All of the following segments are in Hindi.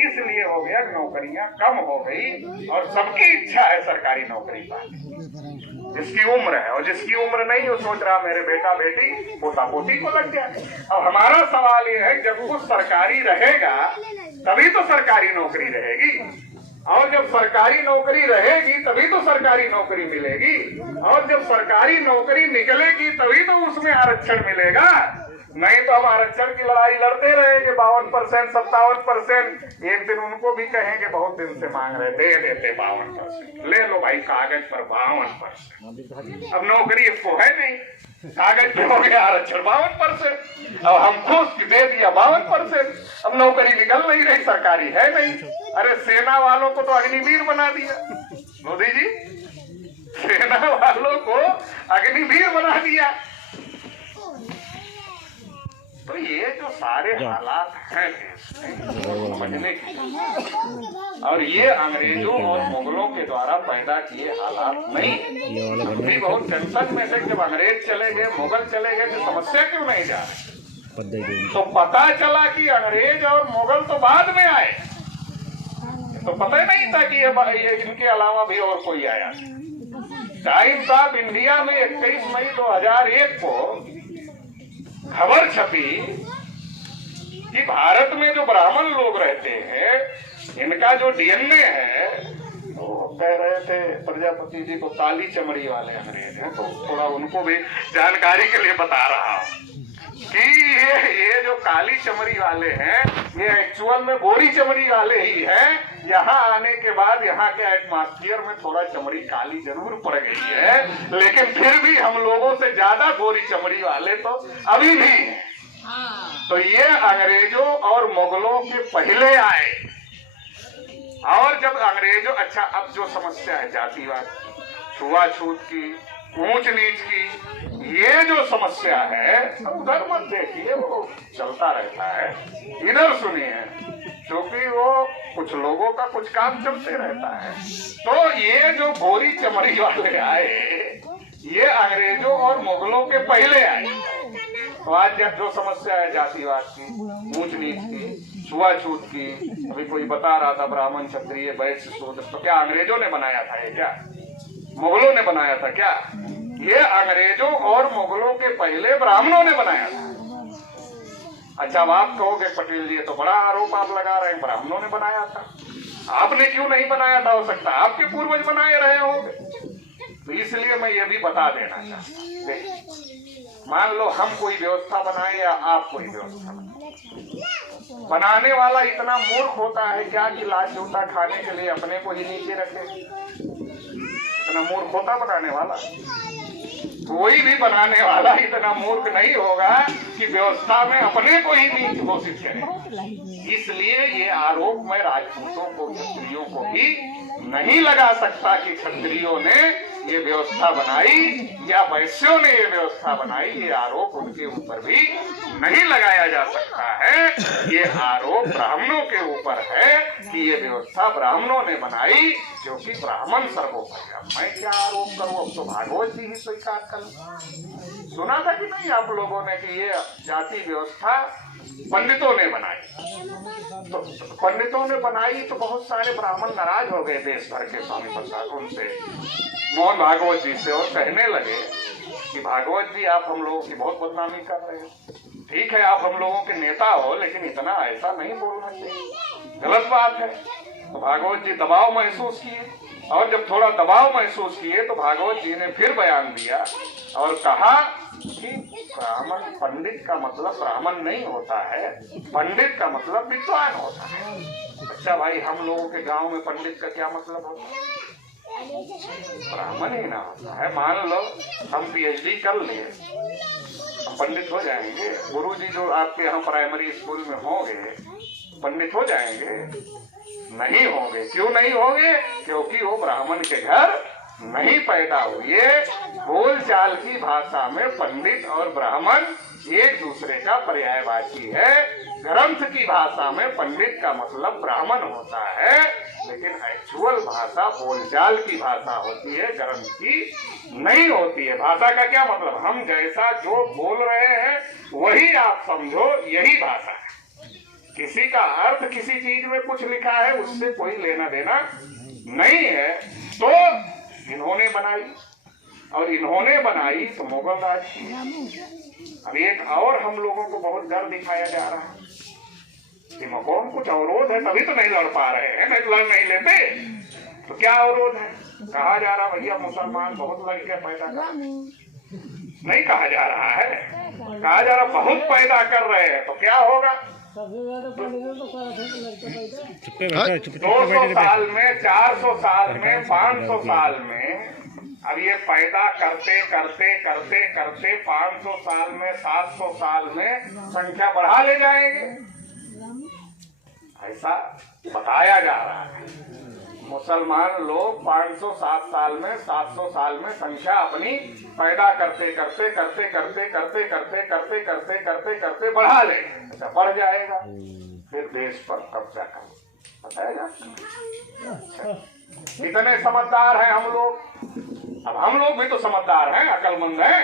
इसलिए हो गया नौकरियां कम हो गई और सबकी इच्छा है सरकारी नौकरी पाने। जिसकी उम्र है और जिसकी उम्र नहीं, वो सोच रहा मेरे बेटा बेटी पोता पोती को लग जाए। अब हमारा सवाल ये है, जब कुछ सरकारी रहेगा तभी तो सरकारी नौकरी रहेगी, और जब सरकारी नौकरी रहेगी तभी तो सरकारी नौकरी मिलेगी, और जब सरकारी नौकरी निकलेगी तभी तो उसमें आरक्षण मिलेगा। नहीं तो हम आरक्षण की लड़ाई लड़ते रहेंगे, 52%, 57%। एक दिन उनको भी कहेंगे, बहुत दिन से मांग रहे, दे देते 52%, ले लो भाई कागज पर 52%। अब नौकरी इसको है नहीं, कागज पे हो गया आरक्षण 52%, अब हम खुश दे दिया 52%। अब नौकरी निकल नहीं रही, सरकारी है नहीं। अरे सेना वालों को तो अग्निवीर बना दिया मोदी जी, सेना वालों को अग्निवीर बना दिया। तो ये जो सारे हालात हैं समझने की, और ये अंग्रेजों और मुगलों के द्वारा पैदा किए हालात नहीं। भी बहुत टेंशन में थे, जब अंग्रेज चले गए, मुगल चले गए, तो समस्या क्यों नहीं जा रही। तो पता चला कि अंग्रेज और मुगल तो बाद में आए, तो पता ही नहीं था कि ये इनके अलावा भी और कोई आया। टाइम्स ऑफ इंडिया में 21 मई 2001 को खबर छपी कि भारत में जो ब्राह्मण लोग रहते हैं, इनका जो डीएनए है, तो कह रहे थे प्रजापति जी को काली चमड़ी वाले अंग्रेज हैं, तो थोड़ा उनको भी जानकारी के लिए बता रहा हूँ कि ये जो काली चमड़ी वाले हैं, ये एक्चुअल में गोरी चमड़ी वाले ही हैं। यहाँ आने के बाद यहाँ के एटमॉस्फेयर में थोड़ा चमड़ी काली जरूर पड़ गई है, लेकिन फिर भी हम लोगों से ज्यादा गोरी चमड़ी वाले तो अभी भी हैं। तो ये अंग्रेजों और मुगलों के पहले आए, और जब अंग्रेजों, अच्छा अब जो समस्या है जातिवाद, छुआछूत की, ऊंच नीच की, ये जो समस्या है, उधर मत देखिए, वो चलता रहता है, इधर सुनिए, क्योंकि वो कुछ लोगों का कुछ काम चलते रहता है। तो ये जो गोरी चमड़ी वाले आए, ये अंग्रेजों और मुगलों के पहले आए। तो आज जो समस्या है जातिवाद की, ऊंच नीच की, छुआछूत की, अभी कोई बता रहा था ब्राह्मण क्षत्रिय वैश्य शूद्र, तो क्या अंग्रेजों ने बनाया था ये, क्या मुगलों ने बनाया था क्या? ये अंग्रेजों और मुगलों के पहले ब्राह्मणों ने बनाया था। अच्छा अब आप कहोगे पटेल जी तो बड़ा आरोप आप लगा रहे हैं, ब्राह्मणों ने बनाया था, आपने क्यों नहीं बनाया था? हो सकता है आपके पूर्वज बनाए रहे होंगे। तो इसलिए मैं ये भी बता देना चाहता हूँ, मान लो हम कोई व्यवस्था बनाए या आप कोई व्यवस्था बनाए, बनाने वाला इतना मूर्ख होता है क्या कि लाल जूता खाने के लिए अपने को ही नीचे रखे? इतना मूर्ख होता बनाने वाला? कोई भी बनाने वाला इतना मूर्ख नहीं होगा कि व्यवस्था में अपने को ही नीच घोषित करे। इसलिए ये आरोप मैं राजपूतों को, क्षत्रियों को भी नहीं लगा सकता कि क्षत्रियों ने ये व्यवस्था बनाई या वैश्यों ने ये व्यवस्था बनाई। ये आरोप उनके ऊपर भी नहीं लगाया जा सकता है। ये आरोप ब्राह्मणों के ऊपर है कि ये व्यवस्था ब्राह्मणों ने बनाई, क्योंकि ब्राह्मण सर्वोपरि। अब मैं क्या आरोप करूं? अब तो भागवत जी ही स्वीकार कर। सुना था कि नहीं आप लोगों ने कि ये जाति व्यवस्था पंडितों ने बनाई? तो पंडितों ने बनाई तो बहुत सारे ब्राह्मण नाराज हो गए देश भर के स्वामी प्रसाद उनसे, मोहन भागवत जी से, और कहने लगे कि भागवत जी आप हम लोगों की बहुत बदनामी कर रहे हैं। ठीक है आप हम लोगों के नेता हो, लेकिन इतना ऐसा नहीं बोलना चाहिए, गलत बात है। तो भागवत जी दबाव महसूस किए, और जब थोड़ा दबाव महसूस किए तो भागवत जी ने फिर बयान दिया और कहा कि ब्राह्मण, पंडित का मतलब ब्राह्मण नहीं होता है, पंडित का मतलब विद्वान होता है। अच्छा भाई हम लोगों के गांव में पंडित का क्या मतलब होता है? ब्राह्मण ही ना होता है। मान लो हम पीएचडी कर लिए, हम पंडित हो जाएंगे? गुरुजी जो आपके यहाँ प्राइमरी स्कूल में होंगे पंडित हो जाएंगे? नहीं होंगे। क्यों नहीं होंगे? क्योंकि वो ब्राह्मण के घर नहीं पैदा हुए। बोलचाल की भाषा में पंडित और ब्राह्मण एक दूसरे का पर्यायवाची है। ग्रंथ की भाषा में पंडित का मतलब ब्राह्मण होता है, लेकिन एक्चुअल भाषा बोलचाल की भाषा होती है, ग्रंथ की नहीं होती है। भाषा का क्या मतलब? हम जैसा जो बोल रहे हैं वही आप समझो, यही भाषा है। किसी का अर्थ किसी चीज में कुछ लिखा है उससे कोई लेना देना नहीं है। तो इन्होंने बनाई और इन्होंने बनाई तो मुगल राज की। अब एक और हम लोगों को बहुत डर दिखाया जा रहा है कि मकौम कुछ अवरोध है तभी तो नहीं लड़ पा रहे हैं, नहीं लड़ नहीं लेते तो क्या अवरोध है? कहा जा रहा भैया मुसलमान बहुत लड़के पैदा कर, नहीं कहा जा रहा है, कहा जा रहा बहुत पैदा कर रहे हैं। तो क्या होगा? 200 साल में, 400 साल में, 500 साल में, अब ये पैदा करते करते करते करते 500 साल में, 700 साल में संख्या बढ़ा ले जाएंगे, ऐसा बताया जा रहा है। मुसलमान लोग 507 साल में, 700 साल में संख्या अपनी पैदा करते करते करते करते करते करते करते करते करते करते बढ़ा ले, अच्छा बढ़ जाएगा, फिर देश पर कब्जा कर बताया जाता है। इतने समझदार हैं हम लोग। अब हम लोग भी तो समझदार हैं, अकलमंद हैं,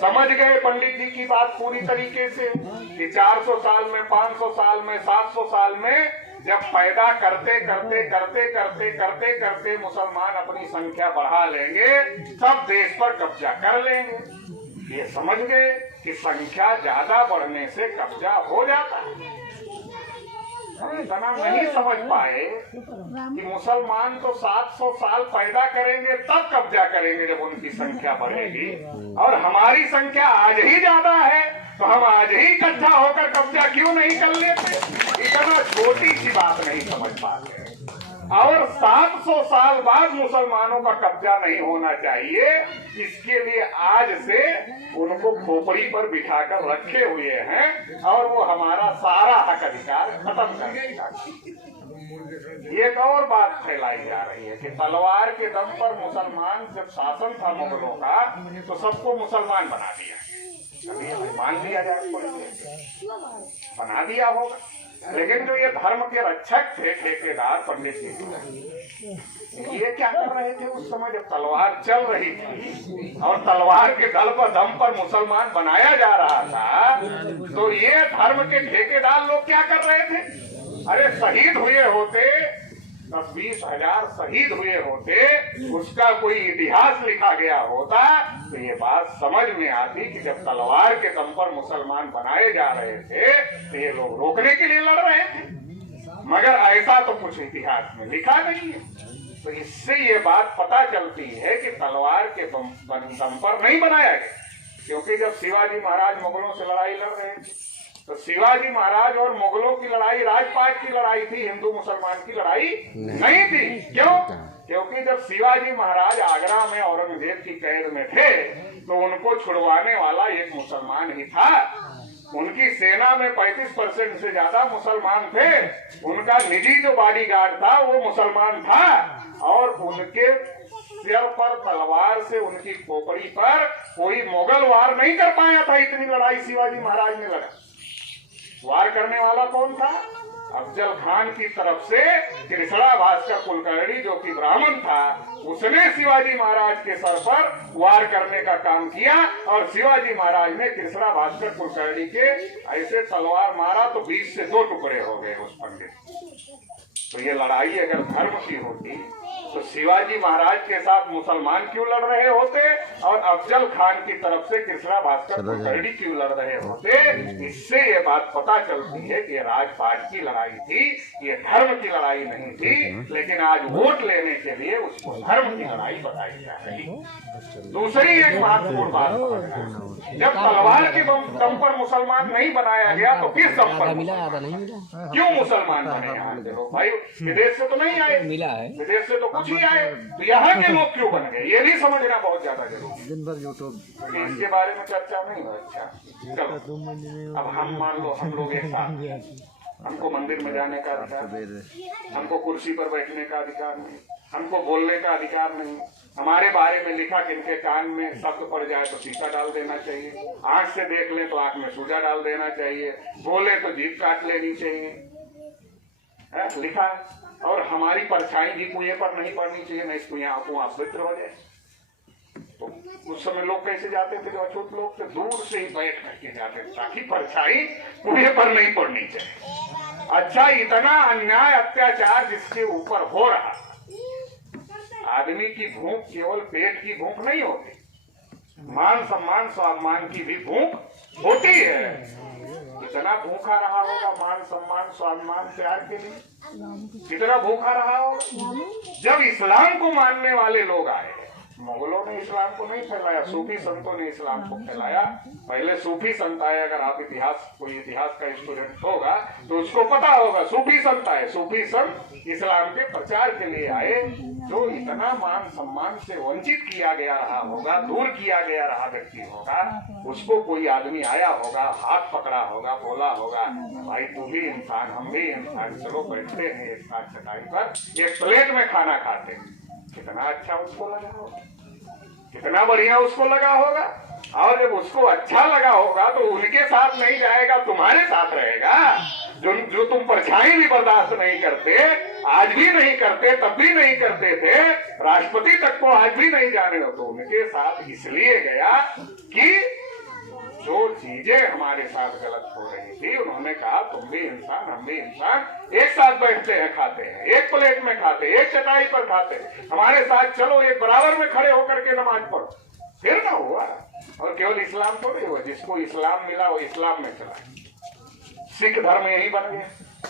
समझ गए पंडित जी की बात पूरी तरीके से कि 400 साल में, 500 साल में, 700 साल में जब पैदा करते करते करते करते करते करते मुसलमान अपनी संख्या बढ़ा लेंगे तब देश पर कब्जा कर लेंगे। ये समझ गए कि संख्या ज्यादा बढ़ने से कब्जा हो जाता है। इतना नहीं समझ पाए कि मुसलमान तो 700 साल पैदा करेंगे तब कब्जा करेंगे जब उनकी संख्या बढ़ेगी, और हमारी संख्या आज ही ज्यादा है तो हम आज ही इकट्ठा होकर कब्जा क्यों नहीं कर लेते? इतना छोटी सी बात नहीं समझ पाते। और 700 साल बाद मुसलमानों का कब्जा नहीं होना चाहिए, इसके लिए आज से उनको खोपड़ी पर बिठाकर रखे हुए हैं और वो हमारा सारा हक अधिकार खत्म कर देगा। एक और बात फैलाई जा रही है कि तलवार के दम पर मुसलमान जब शासन था मुगलों का तो सबको मुसलमान बना दिया, मान लिया जाए, बना दिया होगा। लेकिन जो ये धर्म के रक्षक थे ठेकेदार पंडित जी, ये क्या कर रहे थे उस समय जब तलवार चल रही थी और तलवार के दल पर दम पर मुसलमान बनाया जा रहा था, तो ये धर्म के ठेकेदार लोग क्या कर रहे थे? अरे शहीद हुए होते, 10-20 हजार शहीद हुए होते, उसका कोई इतिहास लिखा गया होता तो ये बात समझ में आती कि जब तलवार के दम पर मुसलमान बनाए जा रहे थे तो ये लोग रोकने के लिए लड़ रहे थे, मगर ऐसा तो कुछ इतिहास में लिखा नहीं है। तो इससे ये बात पता चलती है कि तलवार के दम पर नहीं बनाया गया, क्योंकि जब शिवाजी महाराज मुगलों से लड़ाई लड़ रहे थे तो शिवाजी महाराज और मुगलों की लड़ाई राजपाट की लड़ाई थी, हिंदू मुसलमान की लड़ाई नहीं थी। क्यों? क्योंकि जब शिवाजी महाराज आगरा में औरंगजेब की कैद में थे तो उनको छुड़वाने वाला एक मुसलमान ही था। उनकी सेना में 35% से ज्यादा मुसलमान थे, उनका निजी जो बॉडीगार्ड था वो मुसलमान था, और उनके सिर पर तलवार से उनकी खोपड़ी पर कोई मुगल वार नहीं कर पाया था। इतनी लड़ाई शिवाजी महाराज ने लड़ा। वार करने वाला कौन था? अफजल खान की तरफ से कृष्णा भास्कर कुलकर्णी जो कि ब्राह्मण था, उसने शिवाजी महाराज के सर पर वार करने का काम किया, और शिवाजी महाराज ने कृष्णा भास्कर कुलकर्णी के ऐसे तलवार मारा तो 20 से 2 टुकड़े हो गए उस पंडित। तो ये लड़ाई अगर धर्म की होती तो शिवाजी महाराज के साथ मुसलमान क्यों लड़ रहे होते और अफजल खान की तरफ से कृष्णा भास्कर कुलकर्णी क्यों लड़ रहे होते? इससे ये बात पता चलती है कि राजपाट की लड़ाई थी, ये धर्म की लड़ाई नहीं थी। लेकिन आज वोट लेने के लिए उसको धर्म की लड़ाई बताई जा रही। दूसरी एक महत्वपूर्ण बात, जब तलवार के दम पर मुसलमान नहीं बनाया गया तो किस दम पर क्यों मुसलमान बने? यहाँ के लोग भाई विदेश से तो नहीं आए, विदेश से तो कुछ ही आए, तो यहाँ के लोग क्यों बन गए? ये भी समझना बहुत ज्यादा जरूरी है। इसके बारे में चर्चा नहीं हो। अच्छा चलो, अब हम मान लो हम लोग एक साथ, हमको मंदिर में जाने का अधिकार, हमको कुर्सी पर बैठने का अधिकार नहीं, हमको बोलने का अधिकार नहीं, हमारे बारे में लिखा कि इनके कान में शब्द पड़ जाए तो शीशा डाल देना चाहिए, आंख से देख ले तो आंख में सूजा डाल देना चाहिए, बोले तो जीभ काट लेनी चाहिए, लिखा। और हमारी परछाई भी कुएं पर नहीं पड़नी चाहिए, नहीं तो यहाँ को अपवित्र हो जाए। तो उस समय लोग कैसे जाते थे, जो अछूत लोग थे, दूर से ही बैठ करके जाते थे ताकि परछाई कुएं पर नहीं पड़नी चाहिए। अच्छा, इतना अन्याय अत्याचार जिसके ऊपर हो रहा, आदमी की भूख केवल पेट की भूख नहीं होती, मान सम्मान स्वाभिमान की भी भूख होती है। कितना भूखा रहा होगा मान सम्मान स्वाभिमान प्यार के लिए, कितना भूखा रहा होगा। जब इस्लाम को मानने वाले लोग आए, मुगलों ने इस्लाम को नहीं फैलाया, सूफी संतों ने इस्लाम को फैलाया। पहले सूफी संत आए, अगर आप कोई इतिहास का स्टूडेंट होगा तो उसको पता होगा, सूफी संत आए, सूफी संत इस्लाम के प्रचार के लिए आए। जो इतना मान सम्मान से वंचित किया गया रहा होगा, दूर किया गया रहा व्यक्ति होगा, उसको कोई आदमी आया होगा, हाथ पकड़ा होगा, बोला होगा, भाई तू भी इंसान हम भी इंसान, चलो बैठते हैं एक साथ चटाई पर, एक प्लेट में खाना खाते हैं। कितना अच्छा उसको लगा होगा, कितना बढ़िया उसको लगा होगा। और जब उसको अच्छा लगा होगा तो उनके साथ नहीं जाएगा, तुम्हारे साथ रहेगा। जो तुम परछाई भी बर्दाश्त नहीं करते, आज भी नहीं करते, तब भी नहीं करते थे, राष्ट्रपति तक को आज भी नहीं जाने दो, तो उनके साथ इसलिए गया कि जो चीजें हमारे साथ गलत हो रही थी, उन्होंने कहा तुम भी इंसान हम भी इंसान, एक साथ बैठते हैं, खाते हैं, एक प्लेट में खाते, एक चटाई पर खाते, हमारे साथ चलो, एक बराबर में खड़े होकर के नमाज पढ़ो। फिर ना हुआ। और केवल इस्लाम तो नहीं हुआ, जिसको इस्लाम मिला वो इस्लाम में चला। सिख धर्म यही बन गया,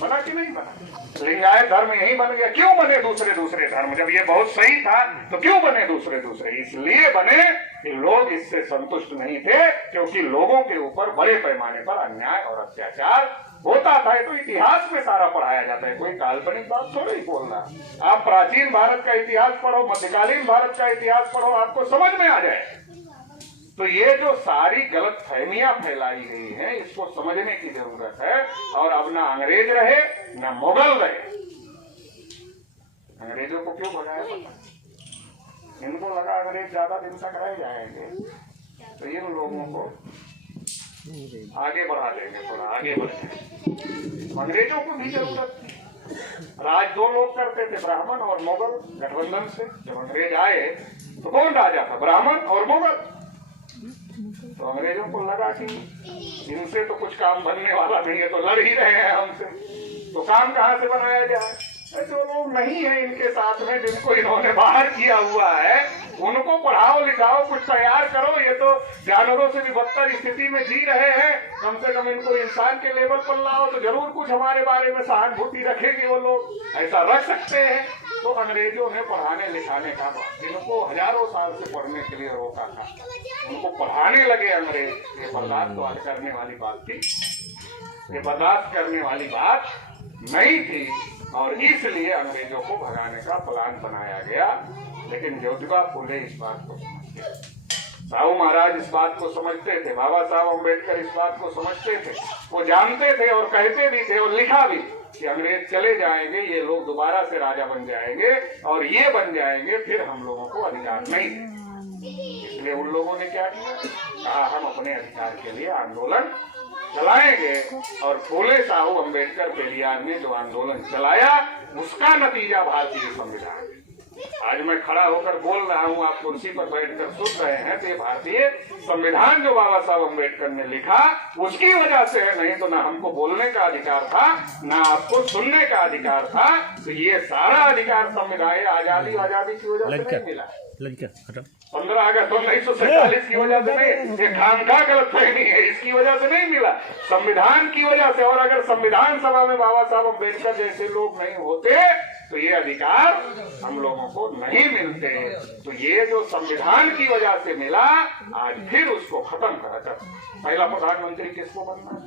बना कि नहीं बना? लिंगायत धर्म यही बन गया। क्यों बने दूसरे धर्म? जब ये बहुत सही था तो क्यों बने दूसरे? इसलिए बने कि लोग इससे संतुष्ट नहीं थे, क्योंकि लोगों के ऊपर बड़े पैमाने पर अन्याय और अत्याचार होता था। तो इतिहास में सारा पढ़ाया जाता है, कोई काल्पनिक बात थोड़ी बोलना। आप प्राचीन भारत का इतिहास पढ़ो, मध्यकालीन भारत का इतिहास पढ़ो, आपको समझ में आ जाए। तो ये जो सारी गलत फहमियां फैलाई गई हैं, इसको समझने की जरूरत है। और अब ना अंग्रेज रहे ना मुगल रहे। अंग्रेजों को क्यों भगाया पता? इनको लगा अंग्रेज ज्यादा दिन तक रह जाएंगे तो इन लोगों को आगे बढ़ा देंगे, थोड़ा आगे बढ़ेंगे। अंग्रेजों को भी जरूरत थी। राज दो लोग करते थे, ब्राह्मण और मुगल। गठबंधन से जब अंग्रेज आए तो कौन राजा था? ब्राह्मण और मुगल। तो अंग्रेजों को लगा कि इनसे तो कुछ काम बनने वाला नहीं है, तो लड़ ही रहे हैं हमसे, तो काम कहाँ से बनाया जाए? जो लोग नहीं है इनके साथ में, जिनको इन्होंने बाहर किया हुआ है, उनको पढ़ाओ लिखाओ, कुछ तैयार करो। ये तो जानवरों से भी बदतर स्थिति में जी रहे हैं, कम से कम इनको इंसान के लेवल पर लाओ तो जरूर कुछ हमारे बारे में सहानुभूति रखेंगे वो लोग, ऐसा रख सकते हैं। तो अंग्रेजों ने पढ़ाने लिखाने का, इनको हजारों साल से पढ़ने के लिए रोका था, उनको पढ़ाने लगे अंग्रेज। ये बर्दाश्त करने वाली बात थी, ये बर्दाश्त करने वाली बात नहीं थी, और इसलिए अंग्रेजों को भगाने का प्लान बनाया गया। लेकिन ज्योतिबा फुले इस बात को समझते थे, साहू महाराज इस बात को समझते थे, बाबा साहब अम्बेडकर इस बात को समझते थे। वो जानते थे और कहते भी थे और लिखा भी कि अंग्रेज चले जाएंगे, ये लोग दोबारा से राजा बन जाएंगे और ये बन जाएंगे, फिर हम लोगों को अधिकार नहीं है। इसलिए उन लोगों ने क्या किया? कहा हम अपने अधिकार के लिए आंदोलन चलाएंगे। और फूले साहू अम्बेडकर पेरियार ने जो आंदोलन चलाया, उसका नतीजा भारतीय संविधान। आज मैं खड़ा होकर बोल रहा हूँ, आप कुर्सी पर बैठकर सुन रहे हैं, तो ये भारतीय संविधान जो बाबा साहब अम्बेडकर ने लिखा उसकी वजह से है। नहीं तो ना हमको बोलने का अधिकार था, ना आपको सुनने का अधिकार था। तो ये सारा अधिकार संविधान आजादी की वजह से नहीं मिला। 15 अगस्त 1947 की वजह से नहीं, ये खामखा गलतफहमी है, इसकी वजह से नहीं मिला, संविधान की वजह से। और अगर संविधान सभा में बाबा साहब अम्बेडकर जैसे लोग नहीं होते तो ये अधिकार हम लोगों को नहीं मिलते। तो ये जो संविधान की वजह से मिला, आज फिर उसको खत्म करा था। पहला प्रधानमंत्री किसको बनना?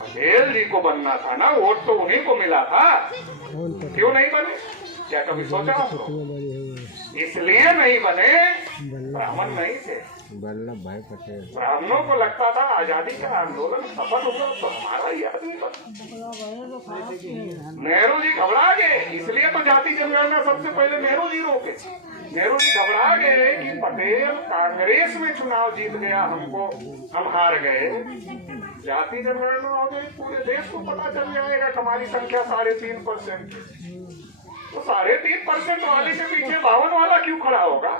पटेल जी को बनना था ना, वोट तो उन्हीं को मिला था। क्यों नहीं बने? क्या कभी सोचा आप लोग? इसलिए नहीं बने, ब्राह्मण नहीं थे। वल्लभ भाई पटेल। ब्राह्मणों को लगता था आजादी का आंदोलन सफल होगा तो हमारा ही आदमी बना। नेहरू जी घबरा गए, इसलिए तो जाति जनगणना सबसे पहले नेहरू जी रोके। नेहरू जी घबरा गए कि पटेल कांग्रेस में चुनाव जीत गया, हम हार गए। जाति जनगणना हो गई, पूरे देश को पता चल जाएगा कि हमारी संख्या 3.5%। तो 3.5% वाले के पीछे 52 वाला क्यों खड़ा होगा?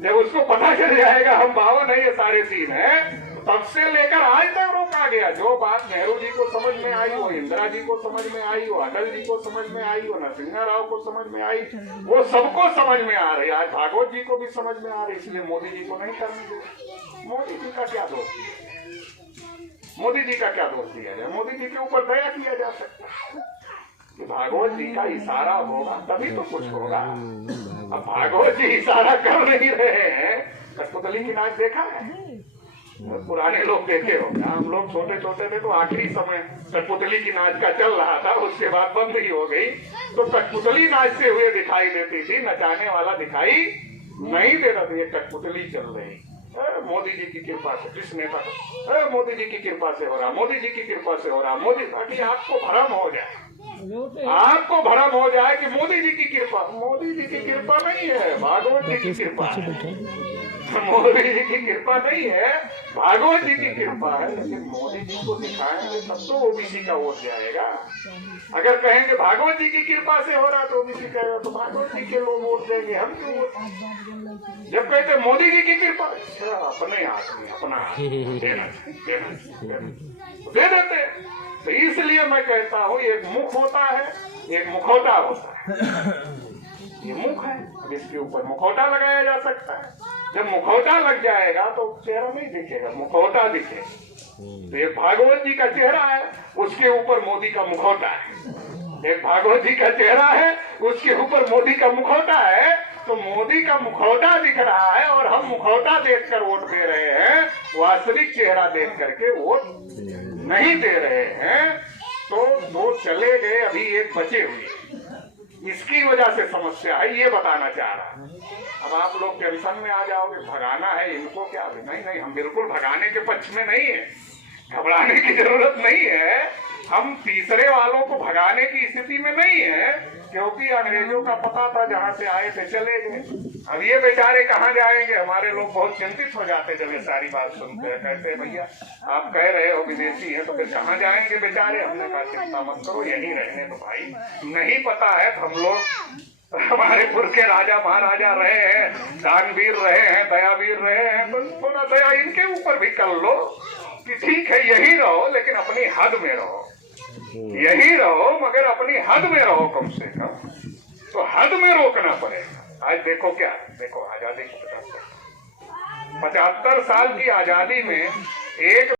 जब उसको पता चल जाएगा हम 52 है, ये 3.5 है, तब से लेकर आज तक रोका गया। जो बात नेहरू जी को समझ में आई हो, इंदिरा जी को समझ में आई हो, अटल जी को समझ में आई हो, नरसिंह राव को समझ में आई, वो सबको समझ में आ रही। आज भागवत जी को भी समझ में आ रही, इसलिए मोदी जी को नहीं करने दे। मोदी जी का क्या दोष? मोदी जी का क्या दोष दिया जाए? मोदी जी के ऊपर दया किया जा सकता है कि भागवत जी का इशारा होगा तभी तो कुछ होगा। अब भागवत जी इशारा कर नहीं रहे हैं। कठपुतली की नाच देखा है? पुराने लोग देखे होंगे, हम लोग छोटे छोटे थे तो आखिरी समय कठपुतली की नाच का चल रहा था, उसके बाद बंद ही हो गई। तो कठपुतली नाचते हुए दिखाई देती थी, नचाने वाला दिखाई नहीं दे रहा था। ये कठपुतली चल रही, मोदी जी की कृपा से, जिस नेता को मोदी जी की कृपा से हो रहा, मोदी जी की कृपा से हो रहा, मोदी, ताकि आपको भ्रम हो जाए, आपको भ्रम हो जाए कि मोदी जी की कृपा। मोदी जी की कृपा नहीं है, भागवत जी की कृपा है। मोदी जी की कृपा नहीं है, भागवत जी की कृपा है। लेकिन मोदी जी को दिखाएंगे तब तो ओबीसी का वोट जाएगा। अगर कहेंगे भागवत जी की कृपा से हो रहा तो ओबीसी कहेगा तो भागवत जी के लोग वोट देंगे, हम क्यों वोट? जब कहते मोदी जी की कृपा, अपने हाथ में, अपना हाथ देना दे देते। तो इसलिए मैं कहता हूँ एक मुख होता है, एक मुखौटा होता है। ये मुख है, अब इसके ऊपर मुखौटा लगाया जा सकता है। जब मुखौटा लग जाएगा तो चेहरा नहीं दिखेगा, मुखौटा दिखेगा। तो एक भागवत जी का चेहरा है, उसके ऊपर मोदी का मुखौटा है। एक भागवत जी का चेहरा है, उसके ऊपर मोदी का मुखौटा है। तो मोदी का मुखौटा दिख रहा है और हम मुखौटा देखकर वोट दे रहे हैं, वास्तविक चेहरा देख करके वोट नहीं दे रहे हैं। तो दो चले गए, अभी एक बचे हुए, इसकी वजह से समस्या है, ये बताना चाह रहा हूं। अब आप लोग टेंशन में आ जाओगे, भगाना है इनको क्या? नहीं, हम बिल्कुल भगाने के पक्ष में नहीं है, घबराने की जरूरत नहीं है। हम तीसरे वालों को भगाने की स्थिति में नहीं है, क्योंकि अंग्रेजों का पता था, जहां से आए थे चले गए। अब ये बेचारे कहाँ जाएंगे? हमारे लोग बहुत चिंतित हो जाते जब ये सारी बात सुनते हैं, कहते हैं भैया आप कह रहे हो विदेशी है, तो फिर कहाँ जाएंगे बेचारे? हमने कहा चिंता मत करो, यहीं रहने तो भाई, नहीं पता है तो हम लोग, हमारे पुर के राजा महाराजा रहे हैं, दानवीर रहे हैं, दयावीर रहे हैं, तो थोड़ा दया इनके ऊपर भी कर लो कि ठीक है यही रहो, लेकिन अपनी हद में रहो, यही रहो मगर अपनी हद में रहो कम से कम। तो हद में रोकना पड़ेगा। आज देखो क्या, देखो आजादी को 75 साल की आजादी में एक